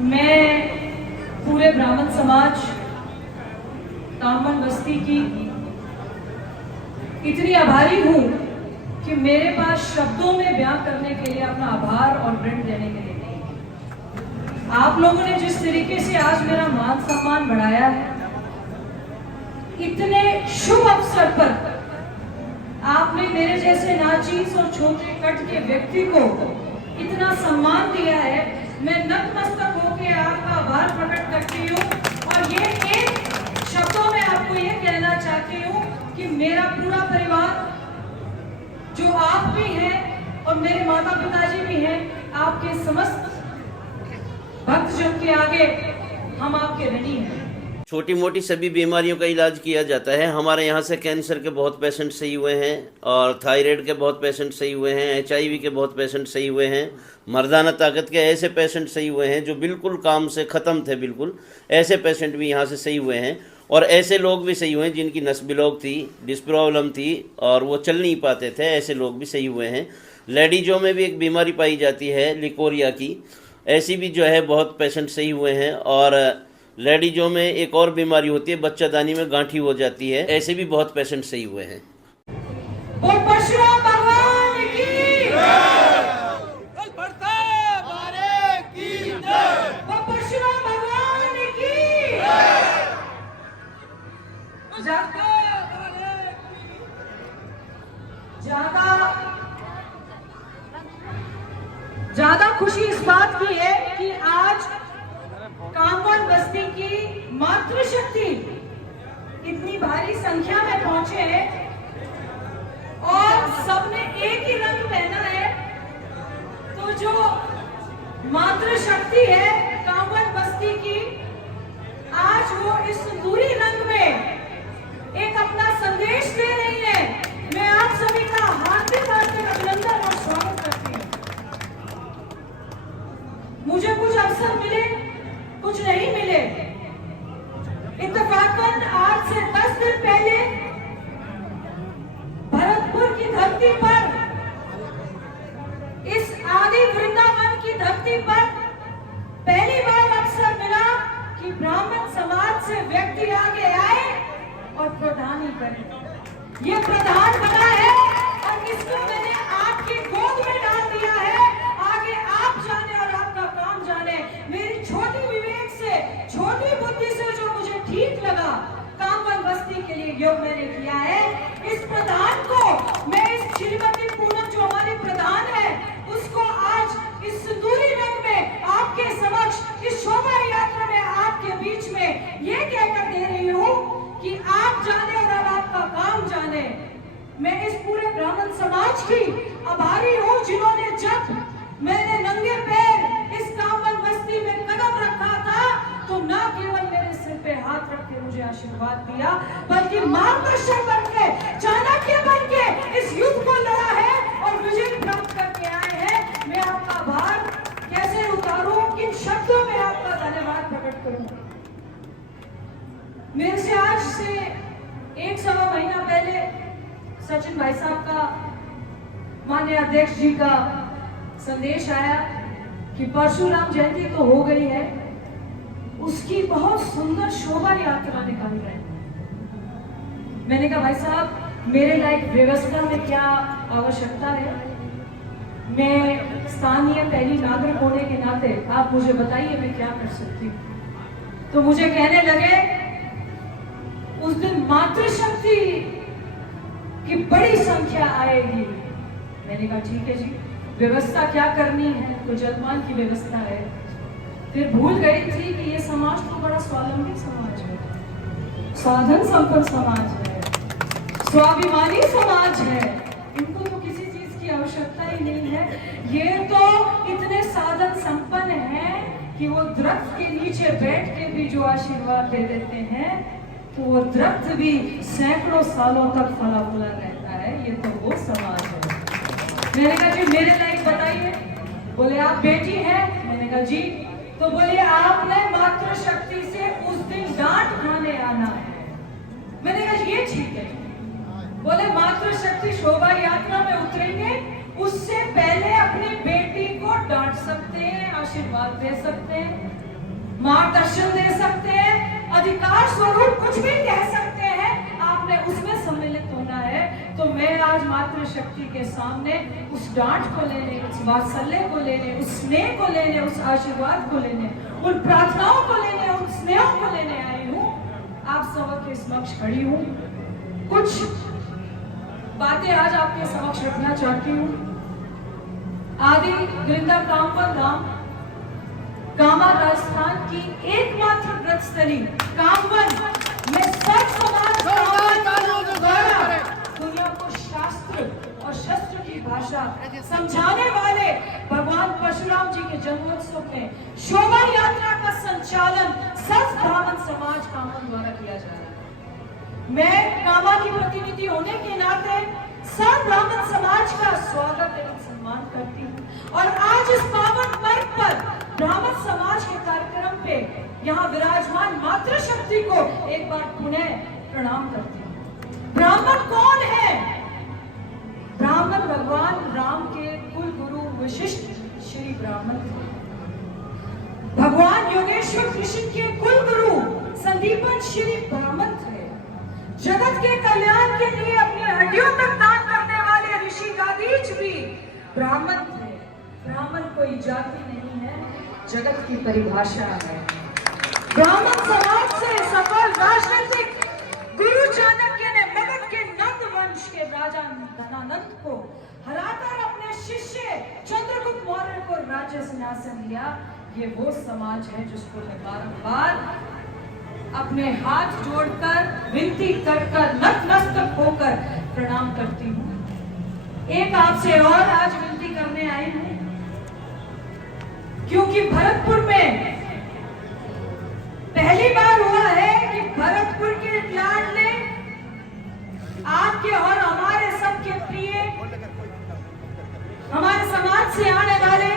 मैं पूरे ब्राह्मण समाज कामन बस्ती की इतनी आभारी हूं कि मेरे पास शब्दों में बयां करने के लिए अपना आभार और ऋण देने के लिए नहीं। आप लोगों ने जिस तरीके से आज मेरा मान सम्मान बढ़ाया है, इतने शुभ अवसर पर आपने मेरे जैसे नाचीज और छोटे कट के व्यक्ति को इतना सम्मान दिया है। मैं नतमस्तक होकर आपका आभार प्रकट करती हूँ और ये एक शब्दों में आपको ये कहना चाहती हूँ कि मेरा पूरा परिवार जो आप भी हैं और मेरे माता पिताजी भी हैं, आपके समस्त भक्तजन के आगे हम आपके ऋणी हैं। छोटी मोटी सभी बीमारियों का इलाज किया जाता है। हमारे यहाँ से कैंसर के बहुत पेशेंट सही हुए हैं और थायराइड के बहुत पेशेंट सही हुए हैं, HIV के बहुत पेशेंट सही हुए हैं, मर्दाना ताकत के ऐसे पेशेंट सही हुए हैं जो बिल्कुल काम से ख़त्म थे, बिल्कुल ऐसे पेशेंट भी यहाँ से सही हुए हैं। और ऐसे लोग भी सही हुए हैं जिनकी नस ब्लॉक थी, डिस्क प्रॉब्लम थी और वो चल नहीं पाते थे, ऐसे लोग भी सही हुए हैं। लेडीजों में भी एक बीमारी पाई जाती है लिकोरिया की, ऐसी भी जो है बहुत पेशेंट सही हुए हैं। और लेडीजों में एक और बीमारी होती है, बच्चादानी में गांठी हो जाती है, ऐसे भी बहुत पेशेंट सही हुए हैं। ज्यादा खुशी इस बात की है कि आज कामन बस्ती की मातृशक्ति इतनी भारी संख्या में पहुंचे हैं और सबने एक ही रंग पहना है। तो जो मातृशक्ति है कामन बस्ती की, आज वो इस सिंदूरी रंग में एक अपना संदेश दे रही है। मैं आप सभी का हार्दिक अभिनंदन और स्वागत करती हूँ। मुझे कुछ अवसर मिले, कुछ नहीं मिले। इत्तेफाकन आज से 10 दिन पहले भरतपुर की धरती पर, इस आदि वृंदावन की धरती पर पहली बार अवसर मिला कि ब्राह्मण समाज से व्यक्ति आगे आए और प्रधानी करे। ये प्रधान बना है और इसको मैंने आपकी गोद में डाल दिया है। आगे आप जाने और आपका काम जाने। मेरी छोटी विवेक से, छोटी बुद्धि से जो मुझे ठीक लगा, कामन बस्ती के लिए योग मैंने किया है। इस प्रधान को मैं, इस श्रीमती पूनम जो हमारी प्रधान है, उसको आज इस सिंदूरी रंग में आपके समक्ष इस शोभा यात्रा में आपके बीच में ये कहकर दे रही हूँ कि आप जाने और अब आपका काम जाने। मैं इस पूरे ब्राह्मण समाज की आभारी हूँ जिन्होंने, जब मैंने नंगे पैर इस कामन बस्ती में कदम रखा था, तो न केवल मेरे सिर पे हाथ रख के मुझे आशीर्वाद दिया, बल्कि मार्गदर्शक बनके, चाणक्य बनके इस युद्ध को लड़ा है और विजय प्राप्त करके आए हैं। मैं आपका आभार कैसे उतारूं, किन शब्दों में आपका धन्यवाद प्रकट करूं। मेरे से आज से 1-1.25 महीना पहले सचिन भाई साहब का, माननीय अध्यक्ष जी का संदेश आया कि परशुराम जयंती तो हो गई है, उसकी बहुत सुंदर शोभा यात्रा निकाल रहे हैं। मैंने कहा भाई साहब, मेरे लायक व्यवस्था में क्या आवश्यकता है? मैं स्थानीय पहली नागरिक होने के नाते आप मुझे बताइए मैं क्या कर सकती हूँ। तो मुझे कहने लगे उस दिन मातृशक्ति की बड़ी संख्या आएगी। मैंने कहा ठीक है जी, व्यवस्था क्या करनी है? तो जलपान की व्यवस्था है। फिर भूल गई थी कि ये समाज तो बड़ा स्वावलंबी समाज है, साधन संपन्न समाज है, स्वाभिमानी समाज है। इनको तो किसी चीज की आवश्यकता ही नहीं है। ये तो इतने साधन संपन्न हैं कि वो दरख्त के नीचे बैठ के भी जो आशीर्वाद दे देते हैं, तो वो दरख्त भी सैकड़ों सालों तक फला फूला रहता है। ये तो वो समाज है। मैंने कहा जी मेरे लायक बताइए। बोले आप बेटी हैं? मैंने कहा जी। तो बोले आपने मातृशक्ति से उस दिन डांट खाने आना है। मैंने कहा ये ठीक है। बोले मातृशक्ति शोभा यात्रा में उतरेंगे, उससे पहले अपनी बेटी को डांट सकते हैं, आशीर्वाद दे सकते हैं। कुछ भी कह सकते हैं, आपने उसमें सम्मिलित होना है। तो मैं आज मातृशक्ति के सामने उस डांट को लेने, उस वात्सल्य को लेने, उस स्नेह को लेने, उस आशीर्वाद को लेने, उन प्रार्थनाओं को लेने, उन स्नेहों को लेने आई हूँ। आप सबके समक्ष खड़ी हूँ। कुछ बातें आज आपके समक्ष रखना चाहती हूँ। आदि वृंदा कामवन धाम कामा राजस्थान की एकमात्र व्रत स्थली कामवन में सर्व समाज द्वारा दुनिया को शास्त्र और शस्त्र की भाषा समझाने वाले भगवान परशुराम जी के जन्मोत्सव में शोभा यात्रा का संचालन सर्व ब्राह्मण समाज कामवन द्वारा किया जा रहा है। मैं कामा की प्रतिनिधि होने के नाते सर्व ब्राह्मण समाज का स्वागत एवं सम्मान करती हूँ और आज इस पावन पर्व पर ब्राह्मण समाज के कार्यक्रम पे यहाँ विराजमान मातृशक्ति को एक बार पुनः प्रणाम करती हूँ। ब्राह्मण कौन है? ब्राह्मण भगवान राम के कुल गुरु विशिष्ट श्री ब्राह्मण थे। भगवान योगेश्वर कृष्ण के कुल गुरु संदीपन श्री ब्राह्मण थे। जगत के कल्याण के लिए अपनी हड्डियों तक दान करने वाले ऋषि गादीज भी ब्राह्मण थे। ब्राह्मण कोई जाति नहीं है, जगत की परिभाषा है। ब्राह्मण समाज से सफल राजनीतिक गुरु चाणक्य ने मगध के नंद वंश के राजा धनानंद को हराकर अपने शिष्य चंद्रगुप्त मौर्य को राज्य सिंहासन दिया। ये वो समाज है जिसको मैं बारंबार अपने हाथ जोड़कर विनती कर नतमस्तक होकर प्रणाम करती हूँ। एक आपसे और आज विनती करने आई हूँ, क्योंकि भरतपुर में पहली बार हुआ है कि भरतपुर के लाडले आपके और हमारे सबके प्रिय हमारे समाज से आने वाले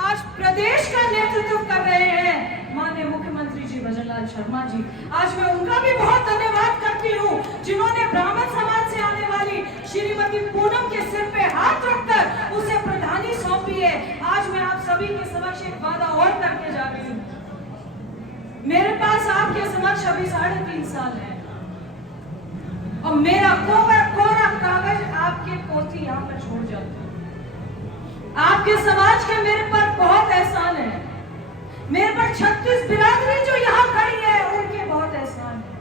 आज प्रदेश का नेतृत्व कर रहे हैं माननीय मुख्यमंत्री जी भजनलाल शर्मा जी। आज मैं उनका भी बहुत धन्यवाद करती हूँ जिन्होंने ब्राह्मण समाज से आने वाली श्रीमती पूनम के सिर पे हाथ रखकर उसे प्रधानी सौंपी है। आज मैं आप सभी के समक्ष एक वादा और करके जा रही हूँ। मेरे पास आपके समक्ष अभी 3.5 साल है और मेरा कोरा कागज आपके पोथी यहाँ पर छोड़ जाती हूँ। आपके समाज के मेरे पर बहुत एहसान है। मेरे पर 36 बिरादरी जो यहाँ खड़ी है उनके बहुत एहसान है।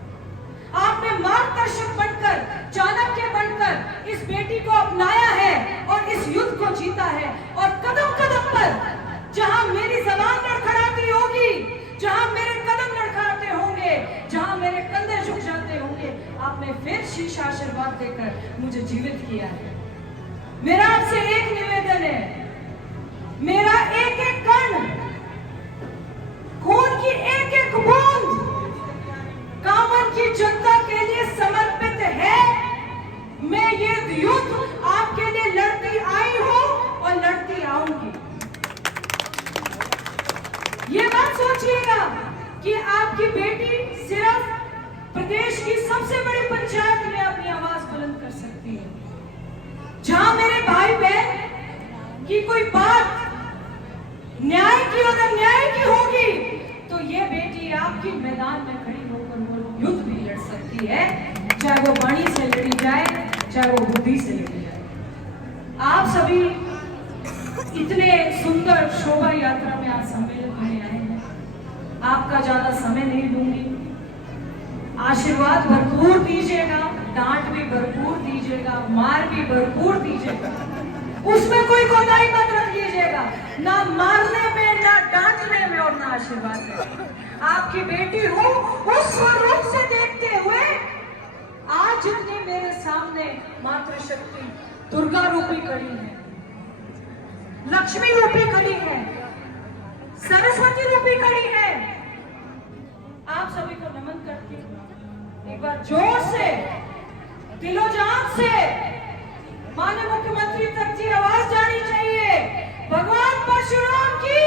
आपने मार्गदर्शक बनकर, चाणक्य बनकर इस बेटी को अपनाया है और इस युद्ध को जीता है। और कदम कदम पर जहाँ मेरी जबान लड़खड़ाती होगी, जहाँ मेरे कदम लड़खड़ाते होंगे, जहाँ मेरे कंधे झुक जाते होंगे, आपने फिर शीश आशीर्वाद देकर मुझे जीवित किया है। मेरा आपसे एक निवेदन है, मेरा एक एक कण, खून की एक एक बूंद कामन की जनता के लिए समर्पित है। मैं ये युद्ध आपके लिए लड़ती आई हूं और लड़ती आऊंगी। ये मत सोचिएगा कि आपकी बेटी सिर्फ प्रदेश की सबसे बड़ी पंचायत में अपनी आवाज बुलंद कर सकती है। जहां मेरे भाई बहन की कोई बात न्याय की और अन्याय की होगी तो ये बेटी आपकी मैदान में खड़ी होकर वो युद्ध भी लड़ सकती है, चाहे वो वाणी से लड़ी जाए, चाहे वो बुद्धि से लड़ी जाए। आप सभी इतने सुंदर शोभा यात्रा में आज सम्मिलित होने आए हैं। आपका ज्यादा समय नहीं दूंगी। आशीर्वाद भरपूर दीजिएगा, डांट भी भरपूर दीजिएगा, मार भी भरपूर दीजिएगा, उसमें कोई कोताही मत रख लीजिएगा, ना मारने में, ना डांटने में और ना आशीर्वाद में। आपकी बेटी हूँ उस स्वरूप से देखते हुए आज जितनी मेरे सामने मातृशक्ति दुर्गा रूपी खड़ी है, लक्ष्मी रूपी खड़ी है, सरस्वती रूपी खड़ी है, आप सभी को नमन करती हूँ। एक बार जोर से, दिलोजान से माननीय मुख्यमंत्री तक की आवाज जानी चाहिए। भगवान परशुराम की